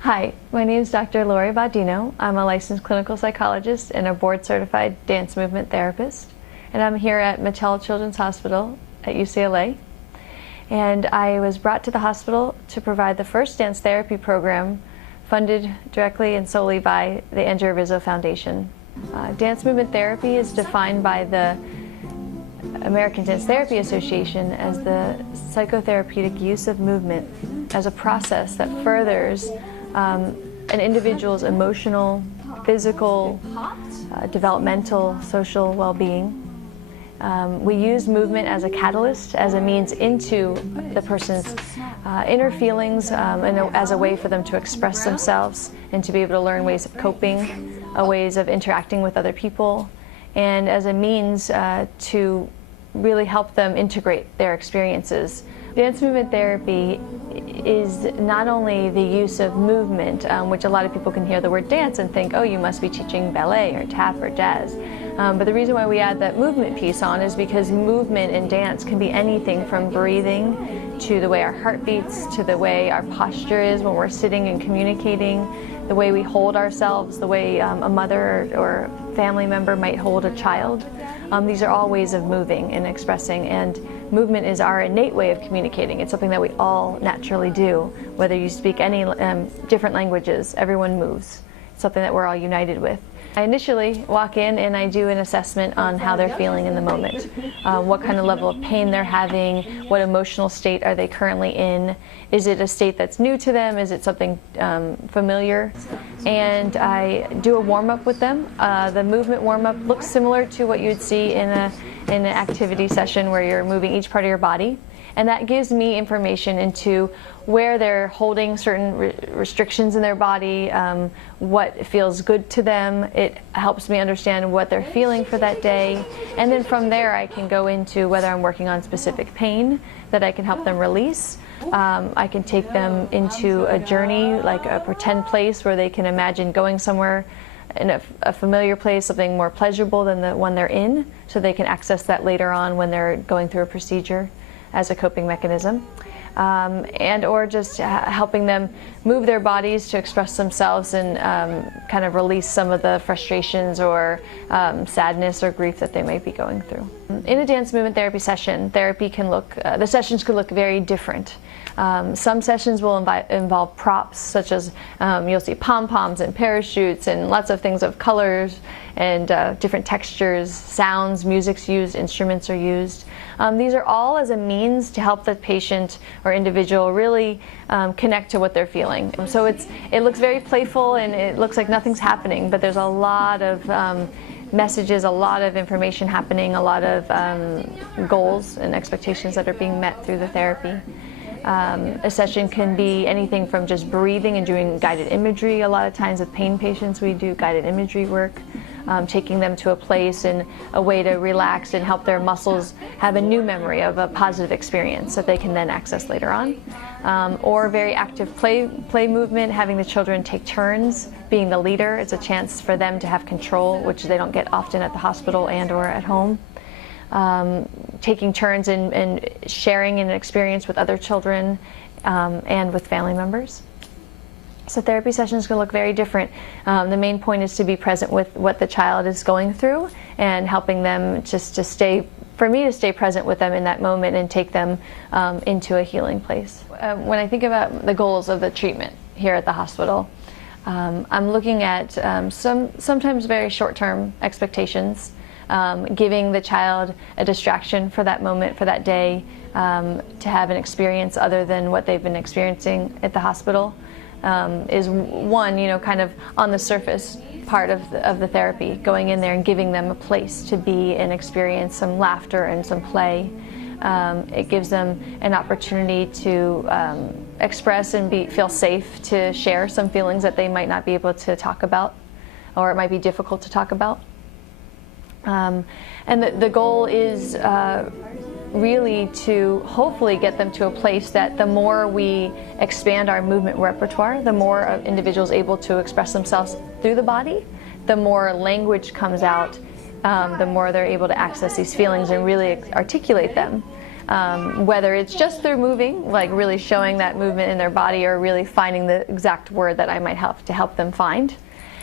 Hi, my name is Dr. Lori Baudino. I'm a licensed clinical psychologist and a board-certified dance movement therapist. And I'm here at Mattel Children's Hospital at UCLA. And I was brought to the hospital to provide the first dance therapy program funded directly and solely by the Andrea Rizzo Foundation. Dance movement therapy is defined by the American Dance Therapy Association as the psychotherapeutic use of movement as a process that furthers an individual's emotional, physical, developmental, social well-being. We use movement as a catalyst, as a means into the person's inner feelings, and as a way for them to express themselves and to be able to learn ways of coping, ways of interacting with other people, and as a means to really help them integrate their experiences. Dance movement therapy is not only the use of movement, which a lot of people can hear the word dance and think, oh, you must be teaching ballet or tap or jazz. But the reason why we add that movement piece on is because movement in dance can be anything from breathing to the way our heart beats, to the way our posture is when we're sitting and communicating, the way we hold ourselves, the way a mother or family member might hold a child. These are all ways of moving and expressing, and movement is our innate way of communicating. It's something that we all naturally do. Whether you speak any different languages, everyone moves. It's something that we're all united with. I initially walk in and I do an assessment on how they're feeling in the moment. What kind of level of pain they're having, what emotional state are they currently in, is it a state that's new to them, is it something familiar? And I do a warm-up with them. The movement warm-up looks similar to what you'd see in an activity session where you're moving each part of your body. And that gives me information into where they're holding certain restrictions in their body, what feels good to them. It helps me understand what they're feeling for that day. And then from there I can go into whether I'm working on specific pain that I can help them release. I can take them into a journey, like a pretend place where they can imagine going somewhere in a familiar place, something more pleasurable than the one they're in, so they can access that later on when they're going through a procedure as a coping mechanism, and or just helping them move their bodies to express themselves and kind of release some of the frustrations or sadness or grief that they might be going through. In a dance movement therapy session, the sessions could look very different. Some sessions will involve props, such as you'll see pom-poms and parachutes and lots of things of colors and different textures, sounds, music's used, instruments are used. These are all as a means to help the patient or individual really connect to what they're feeling. So it looks very playful and it looks like nothing's happening, but there's a lot of messages, a lot of information happening, a lot of goals and expectations that are being met through the therapy. A session can be anything from just breathing and doing guided imagery. A lot of times with pain patients we do guided imagery work, taking them to a place and a way to relax and help their muscles have a new memory of a positive experience that they can then access later on. Or very active play movement, having the children take turns being the leader. It's a chance for them to have control, which they don't get often at the hospital and or at home. Taking turns in sharing an experience with other children and with family members. So therapy sessions can look very different. The main point is to be present with what the child is going through and helping them just to stay present with them in that moment and take them into a healing place. When I think about the goals of the treatment here at the hospital, I'm looking at sometimes very short-term expectations. Giving the child a distraction for that moment, for that day, to have an experience other than what they've been experiencing at the hospital is one, kind of on the surface part of the therapy, going in there and giving them a place to be and experience some laughter and some play. It gives them an opportunity to express and feel safe to share some feelings that they might not be able to talk about, or it might be difficult to talk about. And the goal is really to hopefully get them to a place that the more we expand our movement repertoire, the more individuals able to express themselves through the body, the more language comes out, the more they're able to access these feelings and really articulate them. whether it's just through moving, like really showing that movement in their body, or really finding the exact word that I might have to help them find.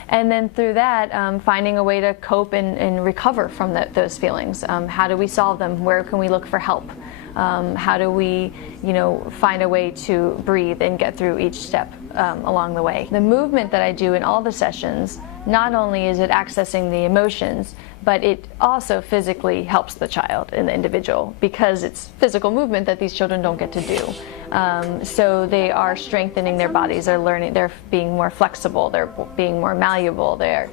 And then through that, finding a way to cope and recover from those feelings. How do we solve them? Where can we look for help? How do we, find a way to breathe and get through each step along the way? The movement that I do in all the sessions, not only is it accessing the emotions, but it also physically helps the child and the individual, because it's physical movement that these children don't get to do. So they are strengthening their bodies, they're learning, they're being more flexible, they're being more malleable, they're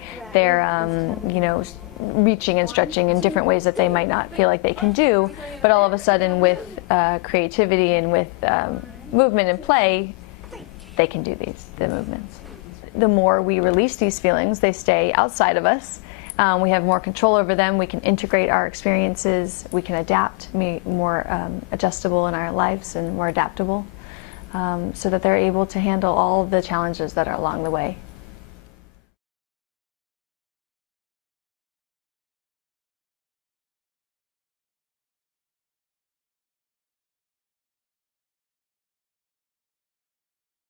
reaching and stretching in different ways that they might not feel like they can do, but all of a sudden with creativity and with movement and play, they can do the movements. The more we release these feelings, they stay outside of us. We have more control over them, we can integrate our experiences, we can adapt, be more adjustable in our lives and more adaptable, so that they're able to handle all of the challenges that are along the way.